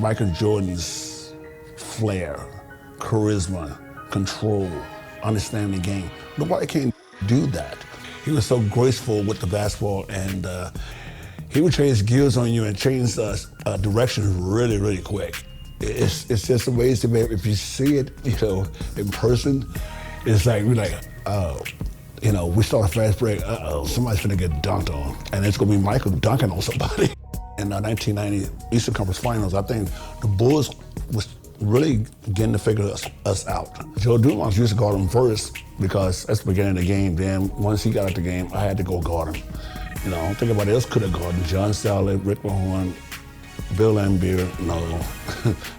Michael Jordan's flair, charisma, control, understanding the game. Nobody can do that. He was so graceful with the basketball, and he would change gears on you and change direction really, really quick. It's just amazing, man. If you see it, in person, it's like, we're like, oh, we start a fast break, somebody's gonna get dunked on, and it's gonna be Michael dunking on somebody. In the 1990 Eastern Conference Finals, I think the Bulls was really getting to figure us out. Joe Dumars used to guard him first because that's the beginning of the game. Then once he got out the game, I had to go guard him. I don't think anybody else could have guarded him. John Sally, Rick Mahorn, Bill Laimbeer, no.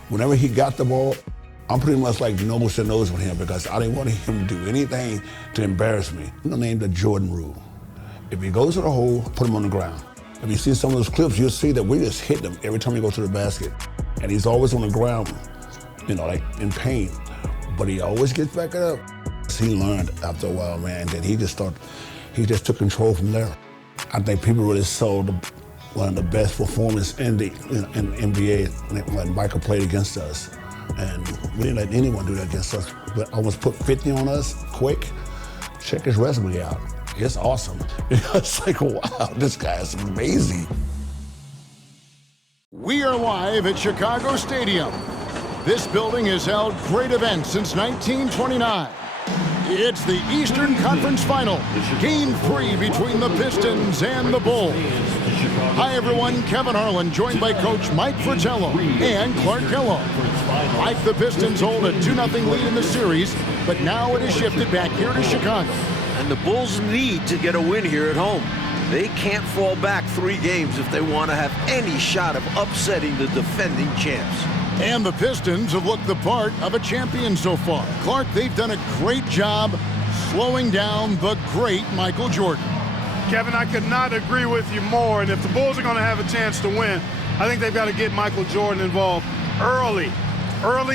Whenever he got the ball, I'm pretty much like nose to nose with him because I didn't want him to do anything to embarrass me. Named the Jordan rule. If he goes to the hole, put him on the ground. If you see some of those clips, you'll see that we just hit him every time he goes to the basket. And he's always on the ground, like in pain. But he always gets back up. He learned after a while, man, that he just took control from there. I think people really saw one of the best performances in the NBA when Michael played against us. And we didn't let anyone do that against us. But almost put 50 on us quick. Check his resume out. It's awesome. It's like, wow, this guy is amazing. We are live at Chicago Stadium. This building has held great events since 1929. It's the Eastern Conference Final, Game 3 between the Pistons and the Bulls. Hi, everyone. Kevin Harlan, joined by Coach Mike Fratello and Clark Kellogg. Like the Pistons hold a 2-0 lead in the series, but now it has shifted back here to Chicago. And the Bulls need to get a win here at home. They can't fall back 3 games if they want to have any shot of upsetting the defending champs. And the Pistons have looked the part of a champion so far. Clark, they've done a great job slowing down the great Michael Jordan. Kevin, I could not agree with you more. And if the Bulls are going to have a chance to win, I think they've got to get Michael Jordan involved early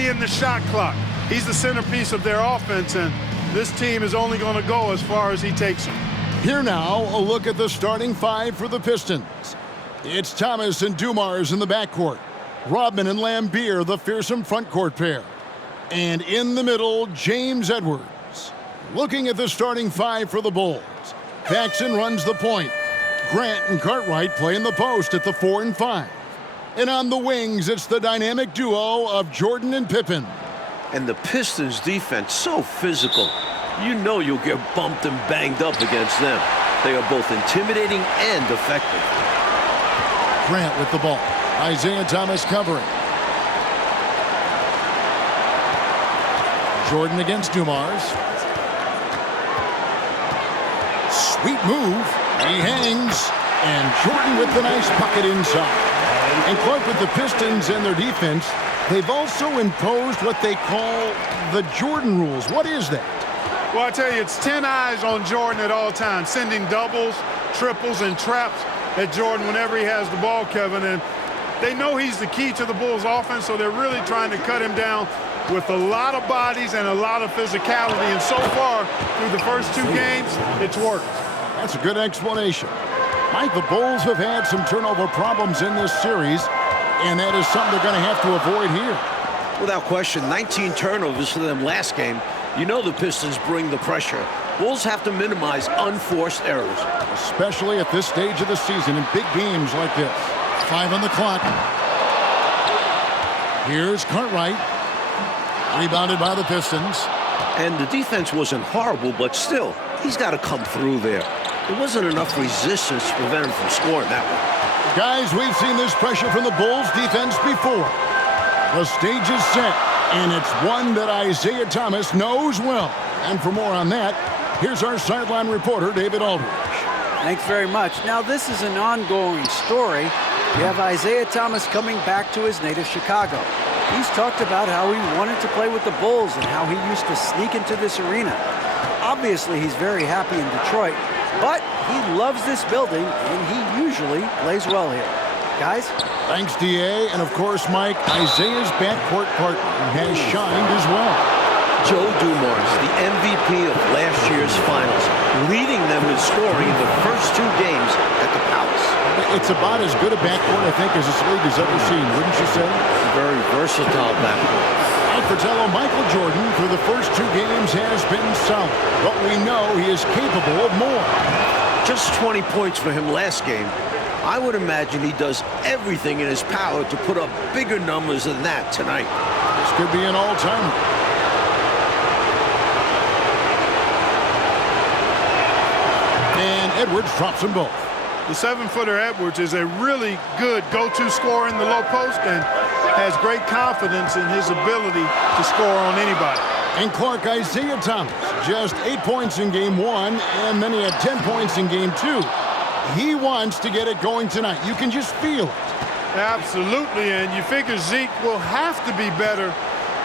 in the shot clock. He's the centerpiece of their offense, and this team is only going to go as far as he takes them. Here now, a look at the starting 5 for the Pistons. It's Thomas and Dumars in the backcourt. Rodman and Laimbeer, the fearsome front court pair. And in the middle, James Edwards. Looking at the starting 5 for the Bulls. Paxson runs the point. Grant and Cartwright play in the post at the 4 and 5. And on the wings, it's the dynamic duo of Jordan and Pippen. And the Pistons defense, so physical. You know you'll get bumped and banged up against them. They are both intimidating and effective. Grant with the ball. Isaiah Thomas covering. Jordan against Dumars. Sweet move. He hangs. And Jordan with the nice pocket inside. And Clark, with the Pistons and their defense, they've also imposed what they call the Jordan rules. What is that? Well, I tell you, it's 10 eyes on Jordan at all times, sending doubles, triples, and traps at Jordan whenever he has the ball, Kevin. And they know he's the key to the Bulls' offense, so they're really trying to cut him down with a lot of bodies and a lot of physicality. And so far, through the first 2 games, it's worked. That's a good explanation. Mike, the Bulls have had some turnover problems in this series, and that is something they're going to have to avoid here. Without question, 19 turnovers for them last game. You know the Pistons bring the pressure. Bulls have to minimize unforced errors. Especially at this stage of the season in big games like this. 5 on the clock. Here's Cartwright. Rebounded by the Pistons. And the defense wasn't horrible, but still, he's got to come through there. There wasn't enough resistance to prevent him from scoring that one. Guys, we've seen this pressure from the Bulls defense before. The stage is set, and it's one that Isaiah Thomas knows well. And for more on that, here's our sideline reporter, David Aldridge. Thanks very much. Now, this is an ongoing story. You have Isaiah Thomas coming back to his native Chicago. He's talked about how he wanted to play with the Bulls and how he used to sneak into this arena. Obviously, he's very happy in Detroit, but he loves this building, and he usually plays well here. Guys? Thanks, D.A. And, of course, Mike, Isaiah's backcourt partner has shined as well. Joe Dumars, the MVP of last year's finals, leading them in scoring in the first 2 games at the Palace. It's about as good a backcourt, I think, as this league has ever seen, wouldn't you say? Very versatile backcourt. And for fellow Michael Jordan, through the first 2 games, has been solid. But we know he is capable of more. Just 20 points for him last game. I would imagine he does everything in his power to put up bigger numbers than that tonight. This could be an all-timer. And Edwards drops them both. The 7-footer Edwards is a really good go-to scorer in the low post and has great confidence in his ability to score on anybody. And Clark, Isaiah Thomas, just 8 points in game 1, and then he had 10 points in game 2. He wants to get it going tonight. You can just feel it. Absolutely, and you figure Zeke will have to be better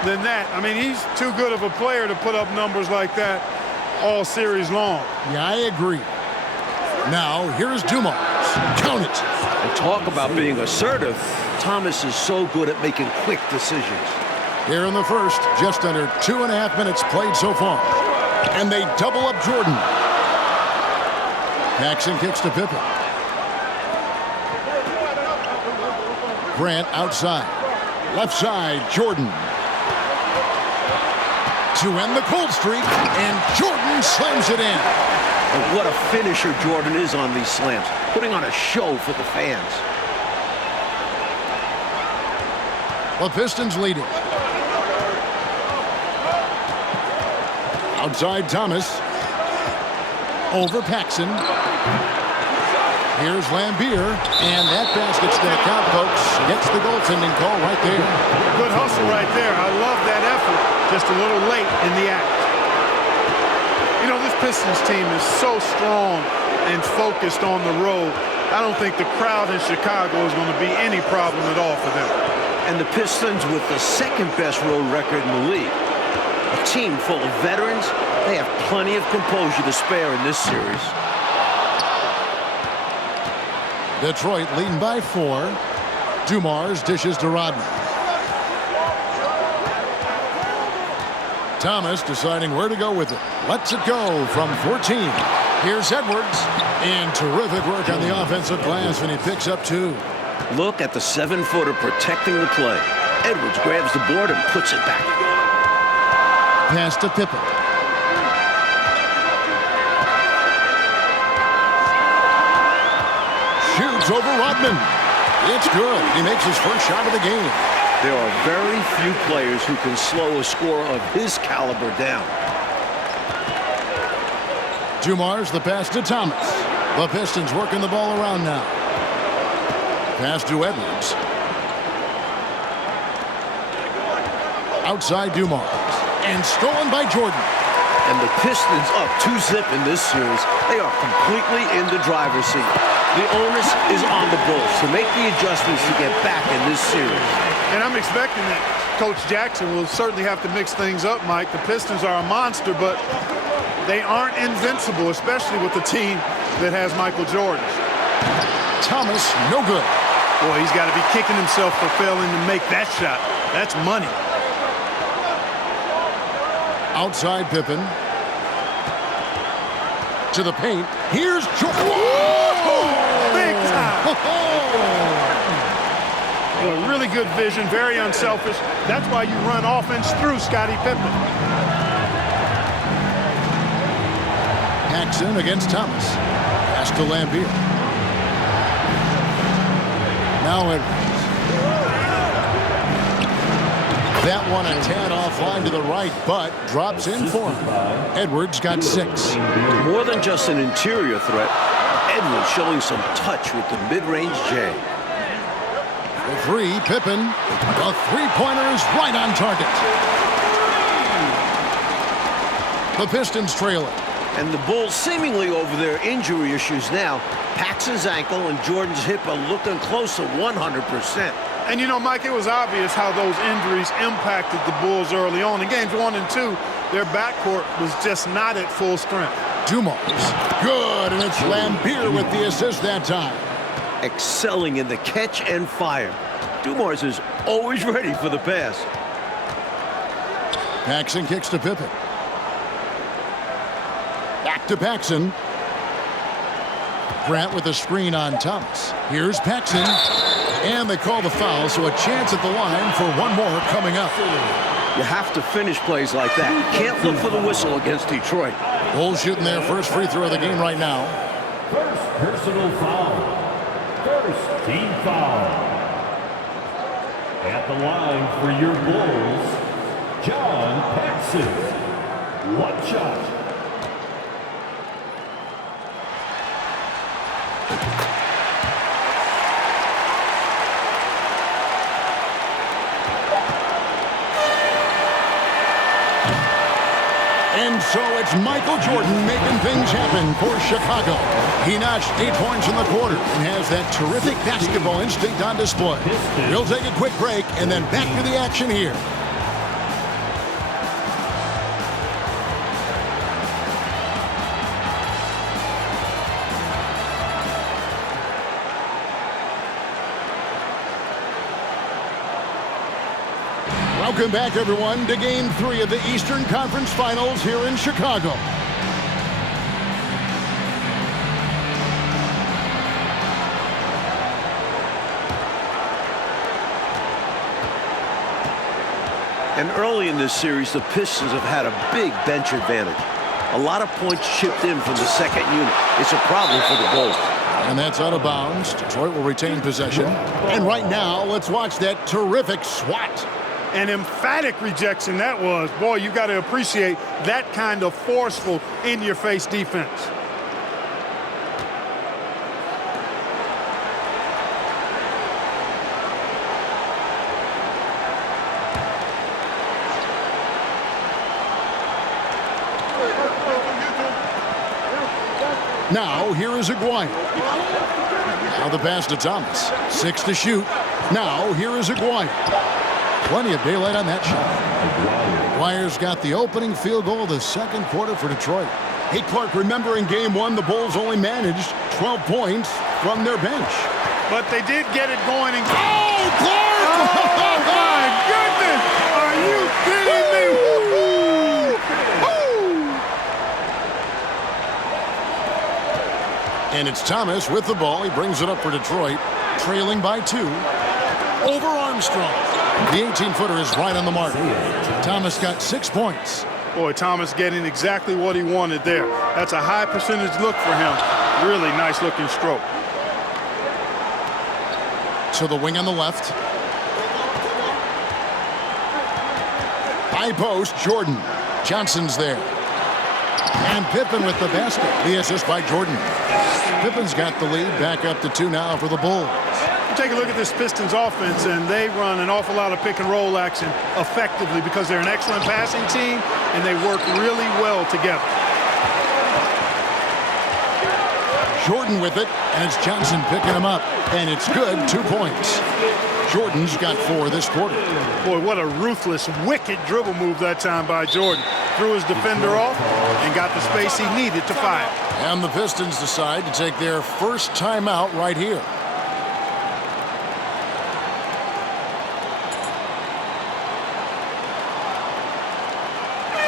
than that. I mean, he's too good of a player to put up numbers like that all series long. Yeah, I agree. Now, here's Dumars. Count it. And talk about being assertive. Thomas is so good at making quick decisions. Here in the first, just under 2.5 minutes played so far. And they double up Jordan. Paxson kicks to Pippen. Grant outside. Left side, Jordan. To end the cold streak, and Jordan slams it in. And what a finisher Jordan is on these slams, putting on a show for the fans. The Pistons leading. Outside Thomas. Over Paxson. Here's Lambier, and that basket's going to count, folks. Gets the goaltending call right there. Good hustle right there. I love that effort. Just a little late in the act. You know, this Pistons team is so strong and focused on the road. I don't think the crowd in Chicago is going to be any problem at all for them. And the Pistons with the 2nd-best road record in the league. A team full of veterans, they have plenty of composure to spare in this series. Detroit leading by 4. Dumars dishes to Rodman. Thomas deciding where to go with it. Lets it go from 14. Here's Edwards. And terrific work on the offensive glass when he picks up 2. Look at the 7-footer protecting the play. Edwards grabs the board and puts it back. Pass to Pippen. Shoots over Rodman. It's good. He makes his first shot of the game. There are very few players who can slow a scorer of his caliber down. Dumars, the pass to Thomas. The Pistons working the ball around now. Pass to Edwards. Outside Dumars. And stolen by Jordan. And the Pistons up 2-zip in this series. They are completely in the driver's seat. The onus is on the Bulls to make the adjustments to get back in this series. And I'm expecting that Coach Jackson will certainly have to mix things up, Mike. The Pistons are a monster, but they aren't invincible, especially with the team that has Michael Jordan. Thomas, no good. Boy, he's got to be kicking himself for failing to make that shot. That's money. Outside Pippen. To the paint. Here's Jordan. Big time. Well, really good vision, very unselfish. That's why you run offense through Scottie Pippen. Paxson against Thomas. Pass to Lambier. Now Edwards. That one a tad offline to the right, but drops in for him. Edwards got 6. More than just an interior threat, Edwards showing some touch with the mid-range J. For 3, Pippen. The three-pointer is right on target. The Pistons trail it. And the Bulls seemingly over their injury issues now. Paxson's ankle and Jordan's hip are looking close to 100%. And, you know, Mike, it was obvious how those injuries impacted the Bulls early on. In games 1 and 2, their backcourt was just not at full strength. Dumars. Good, and it's Lambier with the assist that time. Excelling in the catch and fire. Dumars is always ready for the pass. Paxson kicks to Pippen. Back to Paxson. Grant with a screen on Thomas. Here's Paxson. And they call the foul, so a chance at the line for one more coming up. You have to finish plays like that. You can't look for the whistle against Detroit. Bulls shooting their first free throw of the game right now. First personal foul. First team foul. At the line for your Bulls, John Paxson. One shot. And so it's Michael Jordan making things happen for Chicago. He notched 8 points in the quarter and has that terrific basketball instinct on display. We'll take a quick break and then back to the action here. Welcome back, everyone, to Game 3 of the Eastern Conference Finals here in Chicago. And early in this series, the Pistons have had a big bench advantage. A lot of points chipped in from the second unit. It's a problem for the Bulls. And that's out of bounds. Detroit will retain possession. And right now, let's watch that terrific swat. An emphatic rejection that was. Boy, you got to appreciate that kind of forceful, in-your-face defense. Now, here is Aguirre. Now the pass to Thomas. 6 to shoot. Now, here is Aguirre. Plenty of daylight on that shot. Aguirre's got the opening field goal of the second quarter for Detroit. Hey, Clark, remember in Game 1, the Bulls only managed 12 points from their bench. But they did get it going. And Oh, Clark! oh, my goodness! Are you kidding me? And it's Thomas with the ball. He brings it up for Detroit, trailing by 2. Over Armstrong. The 18-footer is right on the mark. Thomas got 6 points. Boy, Thomas getting exactly what he wanted there. That's a high percentage look for him. Really nice looking stroke. To the wing on the left. High post, Jordan. Johnson's there. And Pippen with the basket. The assist by Jordan. Pippen's got the lead, back up to 2 now for the Bulls. Take a look at this Pistons offense, and they run an awful lot of pick-and-roll action effectively because they're an excellent passing team, and they work really well together. Jordan with it, and it's Johnson picking him up, and it's good, 2 points. Jordan's got 4 this quarter. Boy, what a ruthless, wicked dribble move that time by Jordan. Threw his defender off and got the space he needed to fire. And the Pistons decide to take their first timeout right here.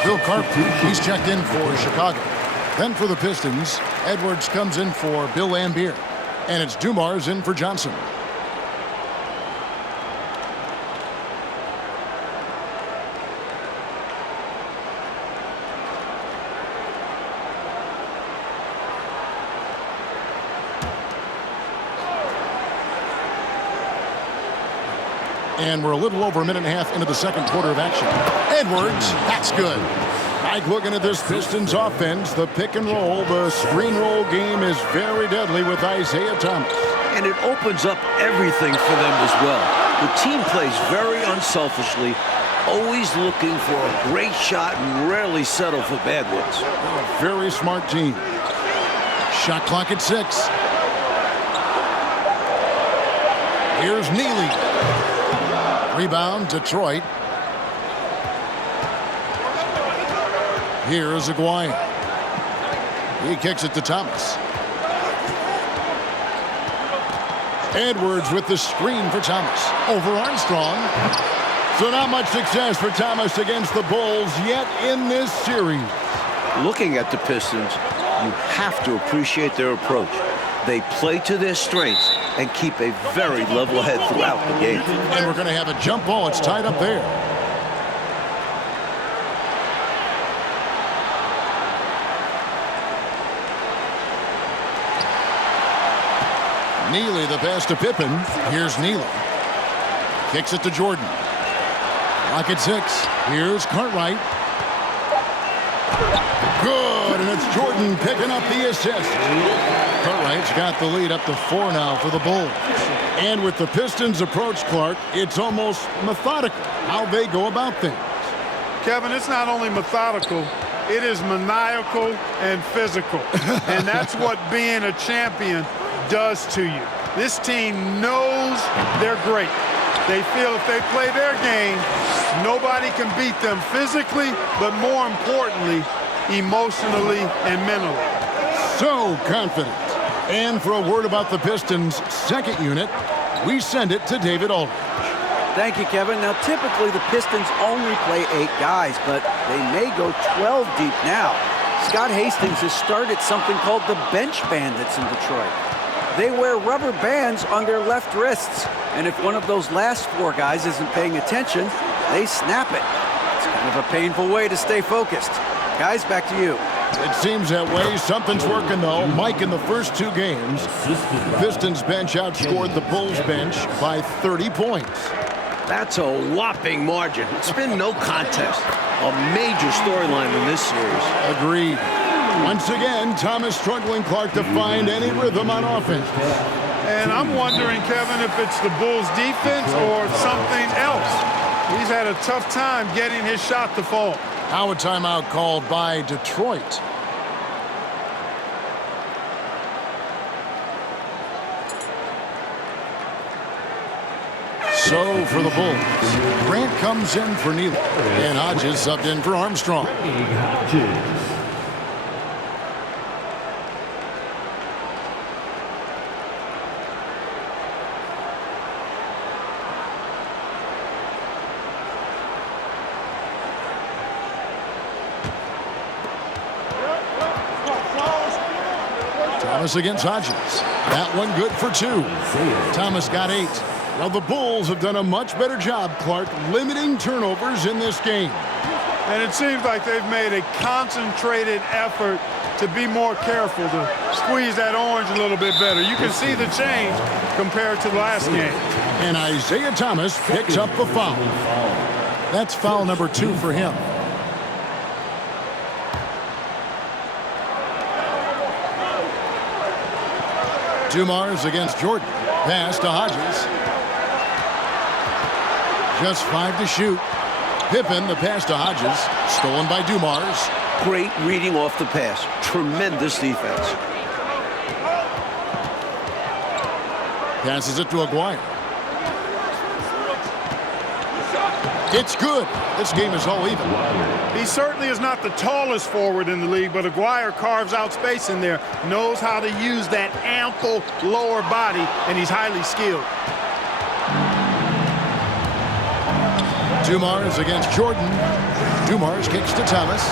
Bill Carpenter, he's checked in for Chicago. Then for the Pistons, Edwards comes in for Bill Laimbeer. And it's Dumars in for Johnson. And we're a little over a minute and a half into the second quarter of action. Edwards, that's good. Mike, looking at this Pistons offense, the pick and roll, the screen roll game is very deadly with Isaiah Thomas. And it opens up everything for them as well. The team plays very unselfishly, always looking for a great shot and rarely settle for bad ones. A very smart team. Shot clock at 6. Here's Neely. Rebound, Detroit. Here's Aguirre. He kicks it to Thomas. Edwards with the screen for Thomas. Over Armstrong. So not much success for Thomas against the Bulls yet in this series. Looking at the Pistons, you have to appreciate their approach. They play to their strengths and keep a very level head throughout the game. And we're going to have a jump ball. It's tied up there. Neely, the pass to Pippen. Here's Neely. Kicks it to Jordan. Lock at 6. Here's Cartwright. Good, and it's Jordan picking up the assist. Cartwright's got the lead up to 4 now for the Bulls. And with the Pistons' approach, Clark, it's almost methodical how they go about things. Kevin, it's not only methodical, it is maniacal and physical. And that's what being a champion does to you. This team knows they're great. They feel if they play their game, nobody can beat them physically, but more importantly, emotionally and mentally. So confident. And for a word about the Pistons' second unit, we send it to David Aldridge. Thank you, Kevin. Now, typically the Pistons only play 8 guys, but they may go 12 deep now. Scott Hastings has started something called the Bench Bandits in Detroit. They wear rubber bands on their left wrists, and if one of those last 4 guys isn't paying attention, they snap it. It's kind of a painful way to stay focused. Guys, back to you. It seems that way. Something's working, though. Mike, in the first 2 games, the Pistons bench outscored the Bulls bench by 30 points. That's a whopping margin. It's been no contest. A major storyline in this series. Agreed. Once again, Thomas struggling, Clark, to find any rhythm on offense. And I'm wondering, Kevin, if it's the Bulls' defense or something else. He's had a tough time getting his shot to fall. Now a timeout called by Detroit. So for the Bulls, Grant comes in for Neely, and Hodges subbed in for Armstrong. Thomas against Hodges. That one good for 2. Thomas got 8. Well, the Bulls have done a much better job, Clark, limiting turnovers in this game. And it seems like they've made a concentrated effort to be more careful, to squeeze that orange a little bit better. You can see the change compared to the last game. And Isaiah Thomas picks up the foul. That's foul number 2 for him. Dumars against Jordan. Pass to Hodges. Just 5 to shoot. Pippen, the pass to Hodges. Stolen by Dumars. Great reading off the pass. Tremendous defense. Passes it to Aguirre. It's good. This game is all even. He certainly is not the tallest forward in the league, but Aguirre carves out space in there, knows how to use that ample lower body, and he's highly skilled. Dumars against Jordan. Dumars kicks to Thomas.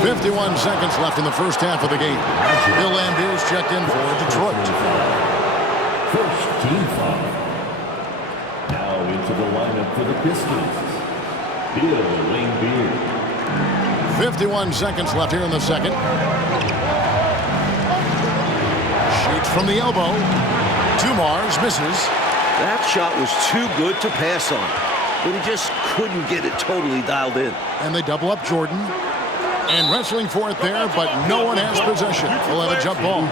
51 seconds left in the first half of the game. Bill Lambier's checked in for Detroit. First team foul. Now into the lineup for the Pistons, Bill Lambier. 51 seconds left here in the second. Shoots from the elbow. Dumars misses. That shot was too good to pass on, but he just couldn't get it totally dialed in. And they double up Jordan. And wrestling for it there, but no one has possession. We'll have a jump ball.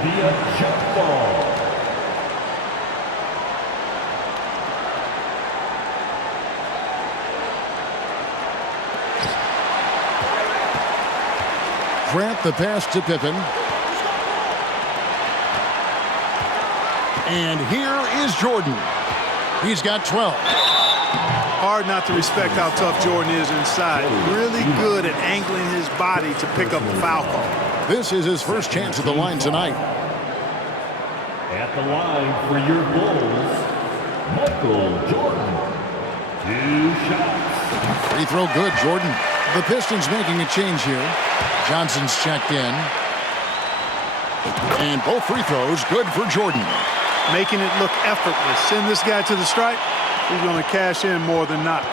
Grant the pass to Pippen. And here is Jordan. He's got 12. Hard not to respect how tough Jordan is inside. Really good at angling his body to pick up the foul call. This is his first chance at the line tonight. At the line for your Bulls, Michael Jordan. 2 shots. Free throw good, Jordan. The Pistons making a change here. Johnson's checked in. And both free throws good for Jordan. Making it look effortless. Send this guy to the stripe. He's going to cash in more than not.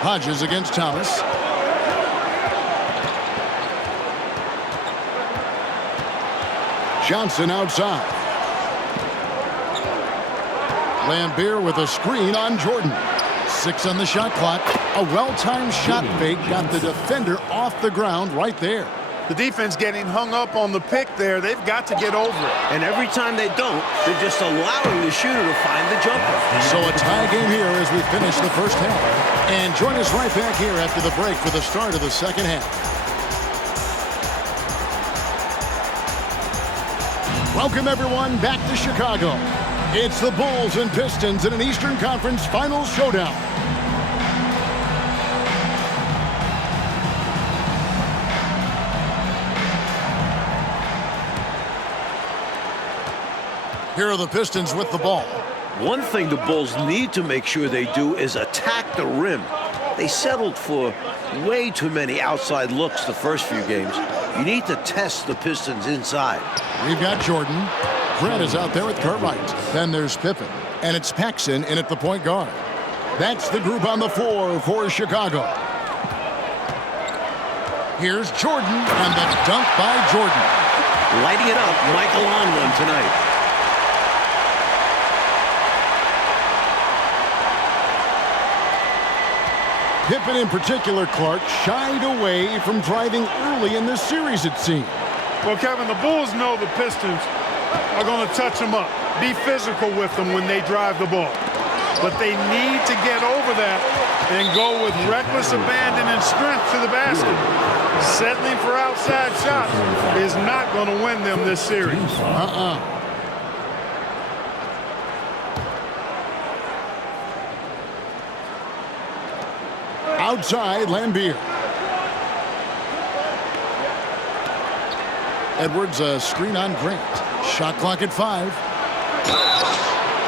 Hodges against Thomas. Johnson outside. Lambeer with a screen on Jordan. 6 on the shot clock. A well-timed shot fake got the defender off the ground right there. The defense getting hung up on the pick there. They've got to get over it. And every time they don't, they're just allowing the shooter to find the jumper. So a tie game here as we finish the first half. And join us right back here after the break for the start of the second half. Welcome everyone back to Chicago. It's the Bulls and Pistons in an Eastern Conference Finals showdown. Here are the Pistons with the ball. One thing the Bulls need to make sure they do is attack the rim. They settled for way too many outside looks the first few games. You need to test the Pistons inside. We've got Jordan. Grant is out there with Cartwright. Then there's Pippen. And it's Paxson in at the point guard. That's the group on the floor for Chicago. Here's Jordan and the dunk by Jordan. Lighting it up, Michael on one tonight. Pippen in particular, Clark, shied away from driving early in this series, it seemed. Well, Kevin, the Bulls know the Pistons are going to touch them up, be physical with them when they drive the ball. But they need to get over that and go with reckless abandon and strength to the basket. Settling for outside shots is not going to win them this series. Outside, Lambeer. Edwards, a screen on Grant. Shot clock at 5.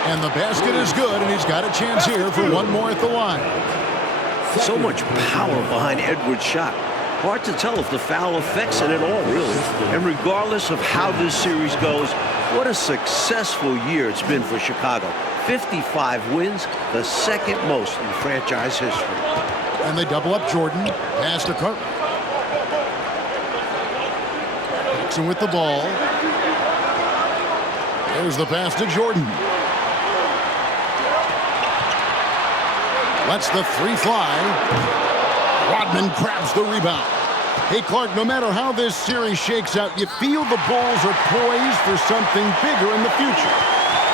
And the basket is good, and he's got a chance here for one more at the line. So much power behind Edwards' shot. Hard to tell if the foul affects it at all, really. And regardless of how this series goes, what a successful year it's been for Chicago. 55 wins, the second most in franchise history. And they double up Jordan. Pass to Cartwright. Paxson with the ball. There's the pass to Jordan. Lets the 3 fly. Rodman grabs the rebound. Hey, Clark, no matter how this series shakes out, you feel the Bulls are poised for something bigger in the future.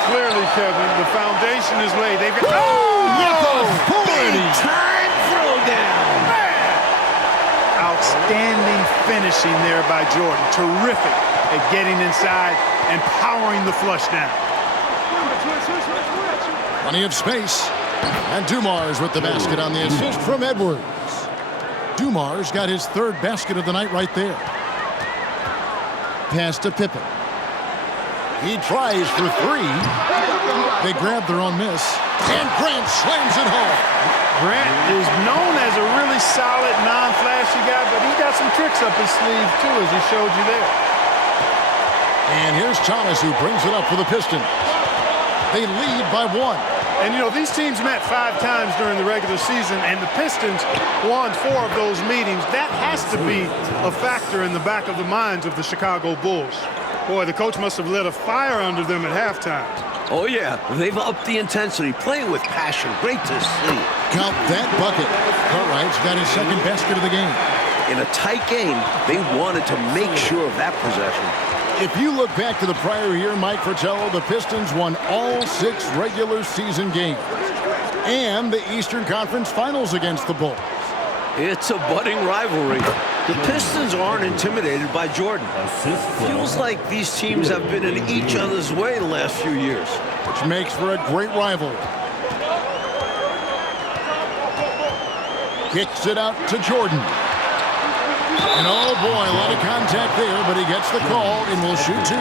Clearly, Kevin, the foundation is laid. They've got... Big-time throwdown. Outstanding finishing there by Jordan. Terrific at getting inside and powering the flush down. Plenty of space. And Dumars with the basket on the assist from Edwards. Dumars got his 3rd basket of the night right there. Pass to Pippen. He tries for 3. They grab their own miss. And Grant slams it home. Grant is known as a really solid, non-flashy guy, but he got some tricks up his sleeve, too, as he showed you there. And here's Thomas, who brings it up for the Pistons. They lead by 1. And, you know, these teams met 5 times during the regular season, and the Pistons won 4 of those meetings. That has to be a factor in the back of the minds of the Chicago Bulls. Boy, the coach must have lit a fire under them at halftime. Oh, yeah. They've upped the intensity, playing with passion. Great to see. Count that bucket. Cartwright's got his 2nd basket of the game. In a tight game, they wanted to make sure of that possession. If you look back to the prior year, Mike Fratello, the Pistons won all 6 regular season games and the Eastern Conference Finals against the Bulls. It's a budding rivalry. The Pistons aren't intimidated by Jordan. Feels like these teams have been in each other's way the last few years. Which makes for a great rivalry. Kicks it out to Jordan. And oh boy, a lot of contact there, but he gets the call and will shoot 2.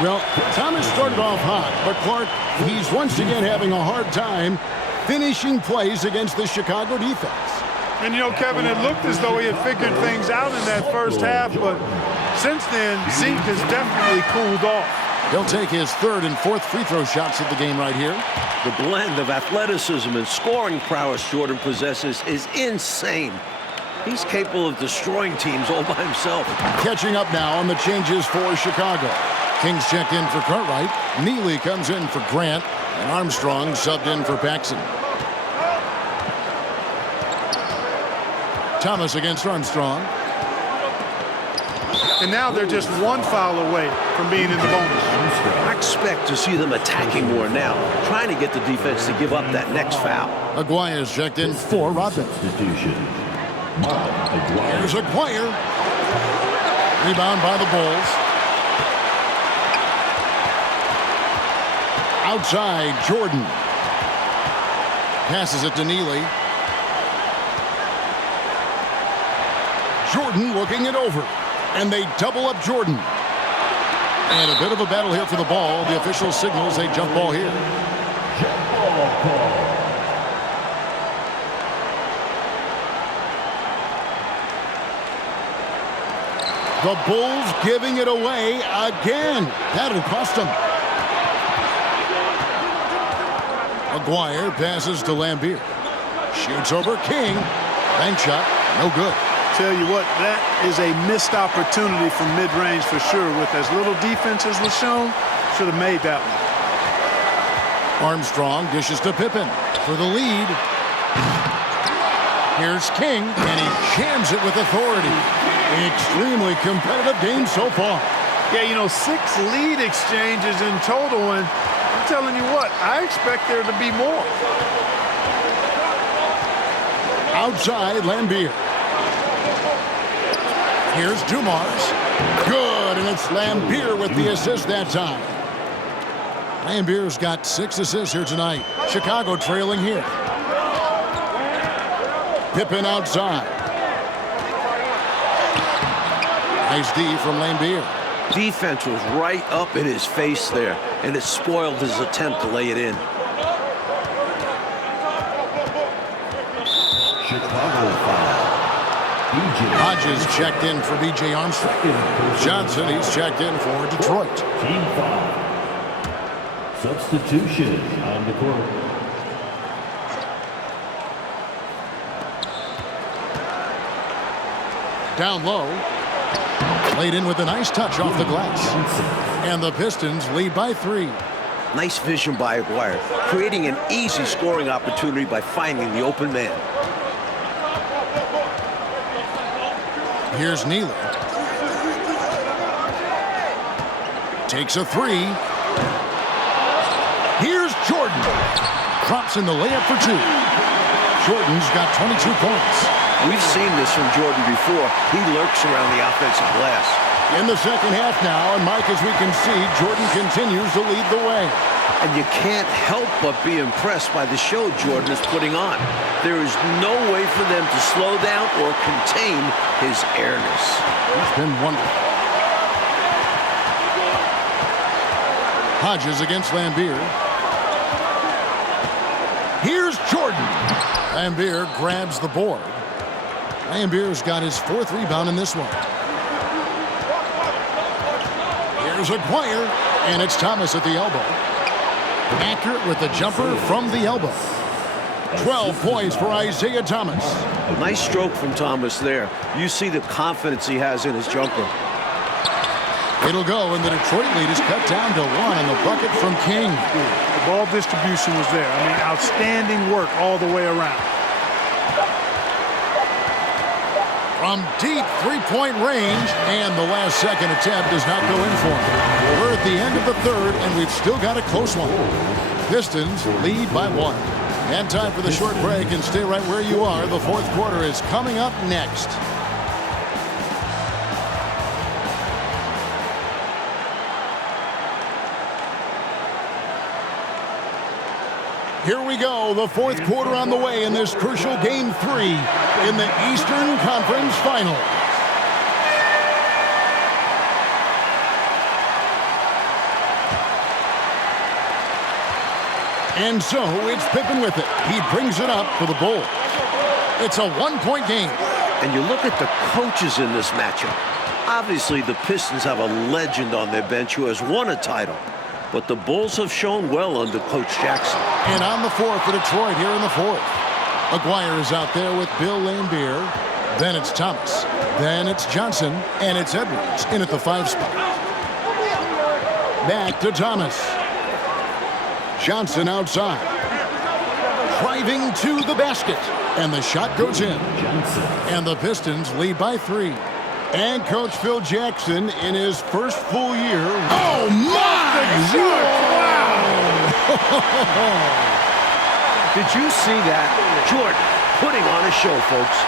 Well, Thomas started off hot, but Clark, he's once again having a hard time finishing plays against the Chicago defense. And, you know, Kevin, it looked as though he had figured things out in that first half, but since then, Zeke has definitely cooled off. He'll take his third and fourth free throw shots of the game right here. The blend of athleticism and scoring prowess Jordan possesses is insane. He's capable of destroying teams all by himself. Catching up now on the changes for Chicago. Kings check in for Cartwright. Neely comes in for Grant. And Armstrong subbed in for Paxson. Thomas against Armstrong. And now they're just one foul away from being in the bonus. I expect to see them attacking more now, trying to get the defense to give up that next foul. Aguirre's checked in for Rodman. Here's Aguirre. Rebound by the Bulls. Outside, Jordan. Passes it to Neely. Jordan looking it over. And they double up Jordan. And a bit of a battle here for the ball. The official signals a jump ball here. The Bulls giving it away again. That'll cost them. Aguirre passes to Lambier. Shoots over King. Bank shot. No good. Tell you what, that is a missed opportunity from mid-range for sure. With as little defense as was shown, should have made that one. Armstrong dishes to Pippen for the lead. Here's King, and he jams it with authority. Extremely competitive game so far. Yeah, you know, 6 lead exchanges in total, and I'm telling you what, I expect there to be more. Outside, Lambier. Here's Dumars. Good, and it's Lambier with the assist that time. Lambier's got 6 assists here tonight. Chicago trailing here. Pippen outside. Nice D from Lambier. Defense was right up in his face there, and it spoiled his attempt to lay it in. Chicago foul. Hodges checked in for B.J. Armstrong. Johnson, he's checked in for Detroit. Team foul. Substitution on the court. Down low. Laid in with a nice touch off the glass. And the Pistons lead by 3. Nice vision by Aguirre, creating an easy scoring opportunity by finding the open man. Here's Neely. Takes a 3. Here's Jordan. Drops in the layup for 2. Jordan's got 22 points. We've seen this from Jordan before. He lurks around the offensive glass. In the second half now, and Mike, as we can see, Jordan continues to lead the way. And you can't help but be impressed by the show Jordan is putting on. There is no way for them to slow down or contain his airness. He's been wonderful. Hodges against Lambier. Here's Jordan. Lambier grabs the board. Lambier's got his 4th rebound in this one. Here's Aguirre, and it's Thomas at the elbow. Accurate with the jumper from the elbow. 12 points for Isaiah Thomas. Nice stroke from Thomas there. You see the confidence he has in his jumper. It'll go, and the Detroit lead is cut down to 1 on the bucket from King. The ball distribution was there. I mean, outstanding work all the way around. From deep 3-point range, and the last-second attempt does not go in for him. We're at the end of the 3rd, and we've still got a close one. Pistons lead by 1. And time for the short break, and stay right where you are. The 4th quarter is coming up next. Here we go, the 4th quarter on the way in this crucial Game 3 in the Eastern Conference Finals. And so it's Pippen with it. He brings it up for the Bulls. It's a one-point game. And you look at the coaches in this matchup. Obviously, the Pistons have a legend on their bench who has won a title. But the Bulls have shown well under Coach Jackson. And on the floor for Detroit here in the fourth. Aguirre is out there with Bill Laimbeer. Then it's Thomas. Then it's Johnson. And it's Edwards in at the 5 spot. Back to Thomas. Johnson outside. Driving to the basket. And the shot goes in. And the Pistons lead by 3. And Coach Phil Jackson in his first full year. Oh, my! Wow! Did you see that? Jordan putting on a show, folks.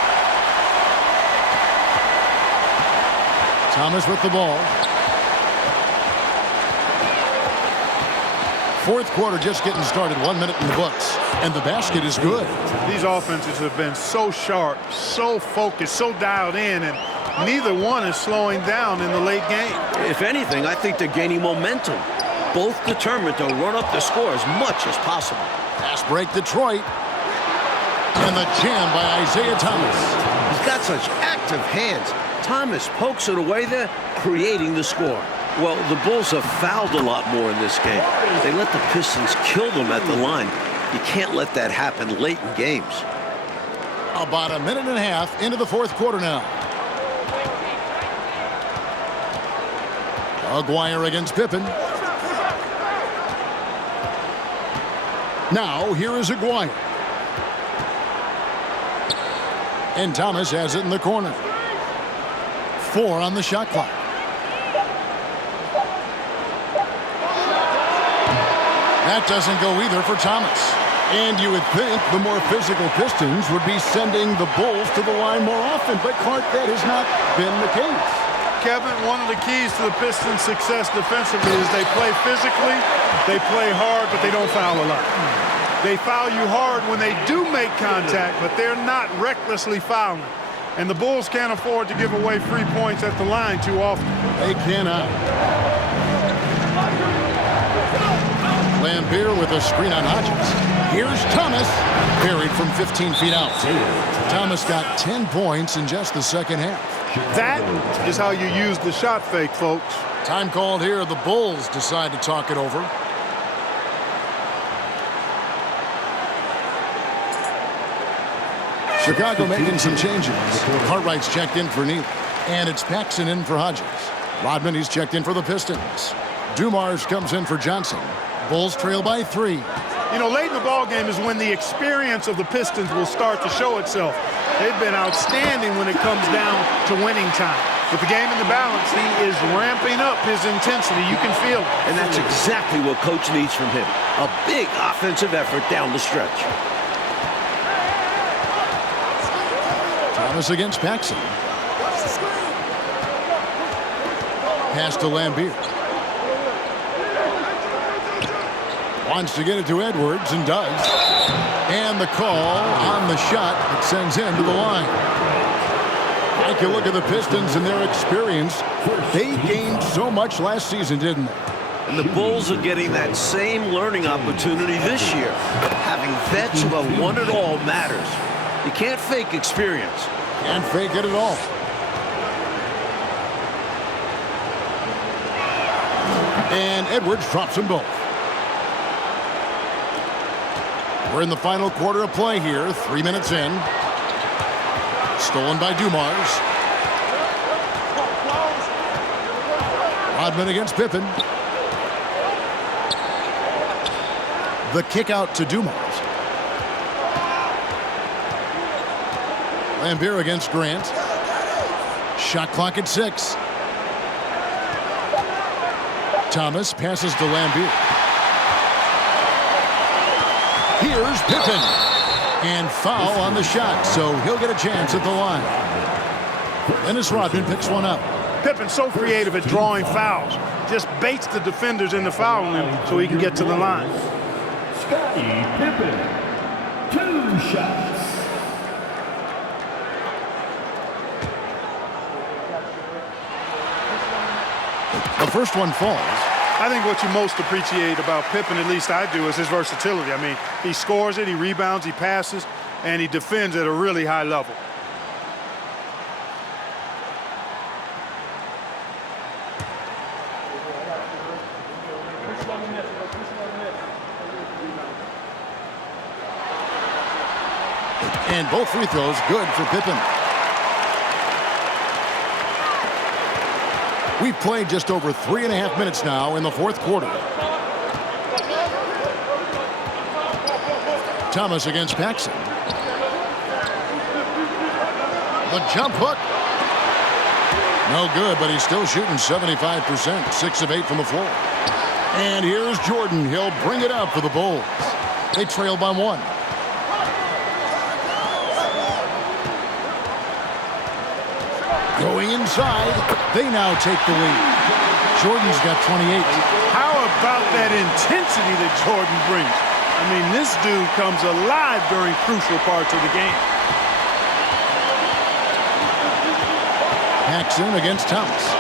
Thomas with the ball. Fourth quarter just getting started. 1 minute in the books. And the basket is good. These offenses have been so sharp, so focused, so dialed in, and neither one is slowing down in the late game. If anything, I think they're gaining momentum. Both determined to run up the score as much as possible. Fast break Detroit. And the jam by Isaiah Thomas. He's got such active hands. Thomas pokes it away there, creating the score. Well, the Bulls have fouled a lot more in this game. They let the Pistons kill them at the line. You can't let that happen late in games. About a minute and a half into the fourth quarter now. Aguirre against Pippen. Now, here is Aguirre. And Thomas has it in the corner. 4 on the shot clock. That doesn't go either for Thomas. And you would think the more physical Pistons would be sending the Bulls to the line more often, but Clark, that has not been the case. Kevin, one of the keys to the Pistons' success defensively is they play physically, they play hard, but they don't foul a lot. They foul you hard when they do make contact, but they're not recklessly fouling. And the Bulls can't afford to give away free points at the line too often. They cannot. Laimbeer with a screen on Hodges. Here's Thomas, buried from 15 feet out. Thomas got 10 points in just the second half. That is how you use the shot fake, folks. Time called here. The Bulls decide to talk it over. Chicago making some changes. Cartwright's checked in for Neal. And it's Paxson in for Hodges. Rodman, he's checked in for the Pistons. Dumars comes in for Johnson. Bulls trail by 3. You know, late in the ballgame is when the experience of the Pistons will start to show itself. They've been outstanding when it comes down to winning time. With the game in the balance, he is ramping up his intensity. You can feel it. And that's exactly what Coach needs from him. A big offensive effort down the stretch. Thomas against Paxson. Pass to Laimbeer. Wants to get it to Edwards and does. And the call on the shot that sends him to the line. Take a look at the Pistons and their experience. They gained so much last season, didn't they? And the Bulls are getting that same learning opportunity this year. Having vets who have won it all matters. You can't fake experience. Can't fake it at all. And Edwards drops them both. We're in the final quarter of play here. 3 minutes in. Stolen by Dumars. Rodman against Pippen. The kick out to Dumars. Laimbeer against Grant. Shot clock at 6. Thomas passes to Laimbeer. Here's Pippen. And foul on the shot, so he'll get a chance at the line. Dennis Rodman picks one up. Pippen's so creative at drawing fouls. Just baits the defenders into fouling him so he can get to the line. Scottie Pippen, 2 shots. The first one falls, I think what you most appreciate about Pippen, at least I do, is his versatility. I mean, he scores it, he rebounds, he passes, and he defends at a really high level. And both free throws good for Pippen. We've played just over 3.5 minutes now in the fourth quarter. Thomas against Paxson. The jump hook. No good, but he's still shooting 75%, 6 of 8 from the floor. And here's Jordan. He'll bring it up for the Bulls. They trail by 1. Going inside, they now take the lead. Jordan's got 28. How about that intensity that Jordan brings? I mean, this dude comes alive during crucial parts of the game. Paxson against Thomas.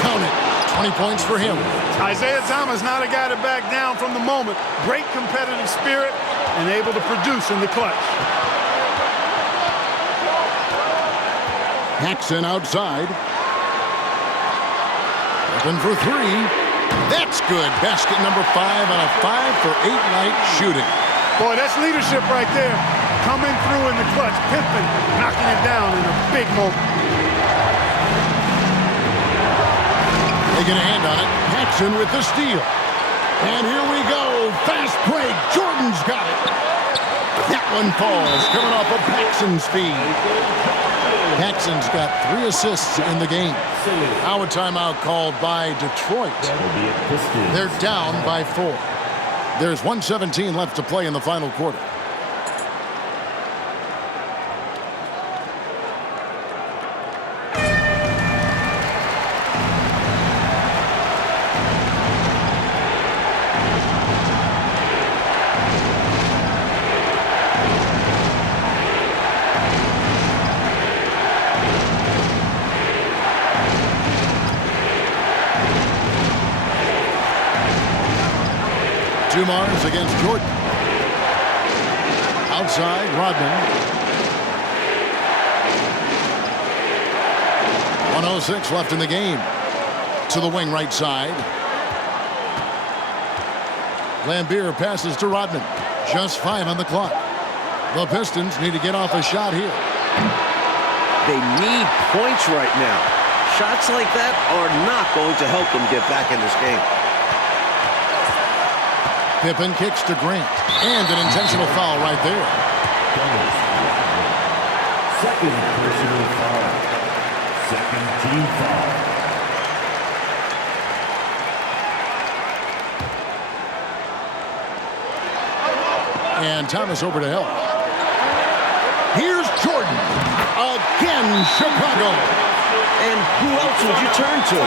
Count it. 20 points for him. Isaiah Thomas not a guy to back down from the moment. Great competitive spirit and able to produce in the clutch. Paxson outside. Open for 3. That's good. Basket number 5 on a 5-for-8 night shooting. Boy, that's leadership right there. Coming through in the clutch. Pippen knocking it down in a big moment. They get a hand on it. Paxson with the steal. And here we go. Fast break. Jordan's got it. That one falls. Coming off of Paxson's feed. Paxson's got 3 assists in the game. Now a timeout called by Detroit. They're down by 4. There's 1:17 left to play in the final quarter. Dumars against Jordan. Outside, Rodman. 1:06 left in the game. To the wing right side. Lambeer passes to Rodman. Just 5 on the clock. The Pistons need to get off a shot here. They need points right now. Shots like that are not going to help them get back in this game. Pippen kicks to Grant. And an intentional foul right there. Second personal foul. Second team foul. And Thomas over to help. Here's Jordan. Again, Chicago. And who else would you turn to?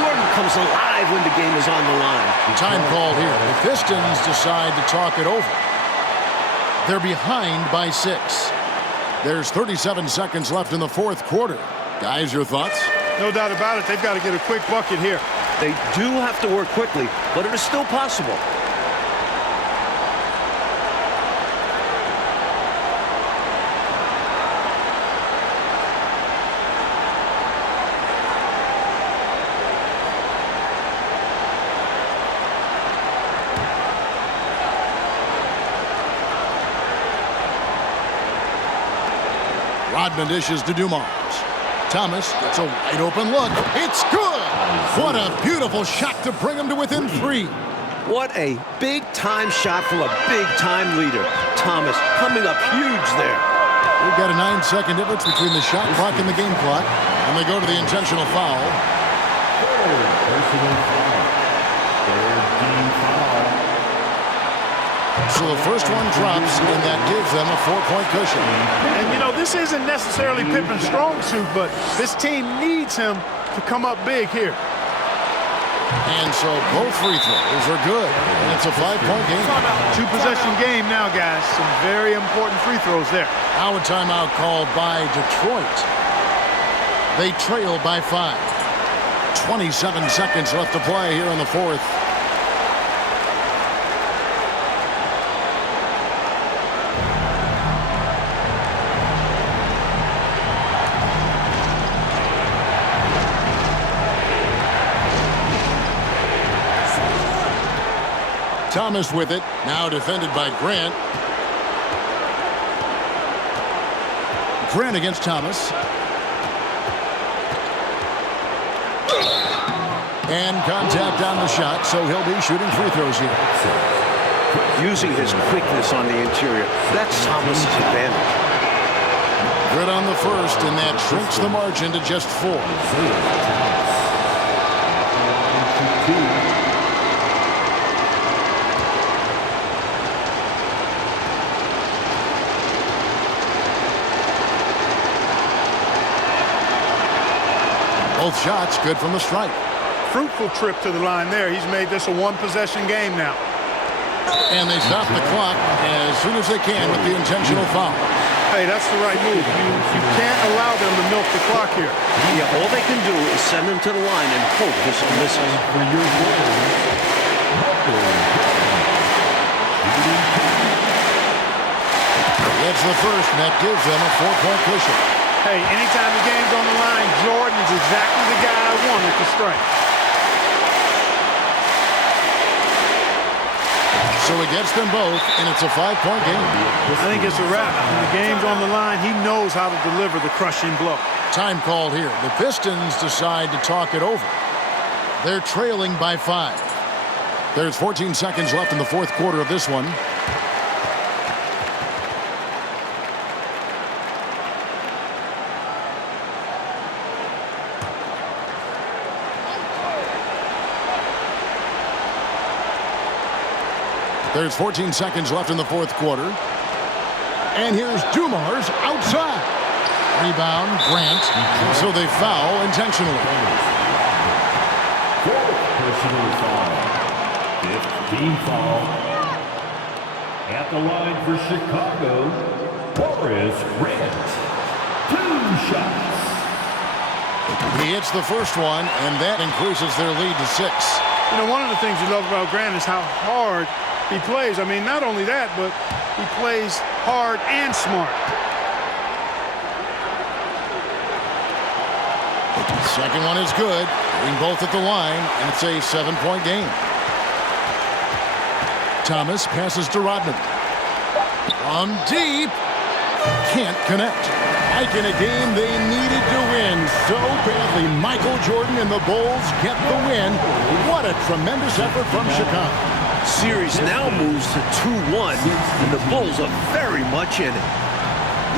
Jordan comes alive when the game is on the line. Time called here. The Pistons decide to talk it over. They're behind by 6. There's 37 seconds left in the fourth quarter. Guys, your thoughts? No doubt about it. They've got to get a quick bucket here. They do have to work quickly, but it is still possible. Rodman dishes to Dumars. Thomas gets a wide open look. It's good! What a beautiful shot to bring him to within 3. What a big-time shot from a big-time leader. Thomas coming up huge there. We've got a 9-second difference between the shot clock and the game clock. And they go to the intentional foul. Third personal foul. Third team foul. So the first one drops, and that gives them a 4-point cushion. And, you know, this isn't necessarily Pippen's strong suit, but this team needs him to come up big here. And so both free throws are good. And it's a 5-point game. Two-possession game now, guys. Some very important free throws there. Now a timeout called by Detroit. They trail by 5. 27 seconds left to play here in the fourth. Thomas with it, now defended by Grant. Grant against Thomas. And contact on the shot, so he'll be shooting free throws here. Using his quickness on the interior, that's Thomas's advantage. Good on the first, and that shrinks the margin to just 4. Both shots good from the stripe. Fruitful trip to the line there. He's made this a one-possession game now. And they stop the clock as soon as they can with the intentional foul. Hey, that's the right move. You can't allow them to milk the clock here. Yeah, all they can do is send them to the line and hope this misses. For your goal, That's the first, and that gives them a 4-point cushion. Hey, anytime the game's on the line, Jordan is exactly the guy I wanted to strike. So he gets them both, and it's a 5-point game. I think it's a wrap. When the game's on the line, he knows how to deliver the crushing blow. Time called here. The Pistons decide to talk it over. They're trailing by 5. There's 14 seconds left in the fourth quarter of this one. There's 14 seconds left in the fourth quarter. And here's Dumars outside. Rebound, Grant. So they foul intentionally. personal foul. 15 foul. At the line for Chicago, Boris Grant. 2 shots. He hits the first one, and that increases their lead to 6. You know, one of the things you love about Grant is how hard he plays. I mean, not only that, but he plays hard and smart. Second one is good. Being both at the line, and it's a 7-point game. Thomas passes to Rodman. From deep. Can't connect. Like in a game they needed to win so badly. Michael Jordan and the Bulls get the win. What a tremendous effort from Chicago. Series now moves to 2-1, and the Bulls are very much in it.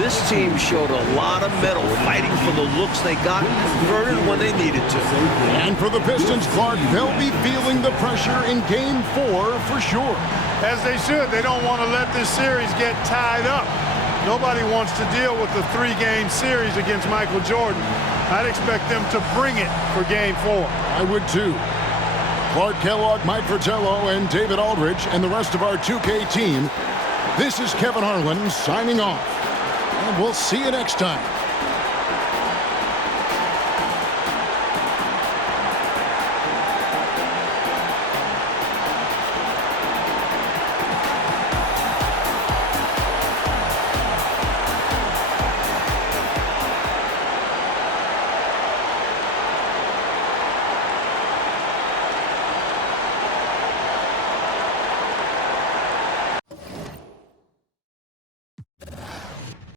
This team showed a lot of mettle fighting for the looks they got and converted when they needed to. And for the Pistons, Clark, they'll be feeling the pressure in Game 4 for sure. As they should. They don't want to let this series get tied up. Nobody wants to deal with the 3-game series against Michael Jordan. I'd expect them to bring it for Game 4. I would too. Clark Kellogg, Mike Fratello, and David Aldridge, and the rest of our 2K team. This is Kevin Harlan signing off. And we'll see you next time.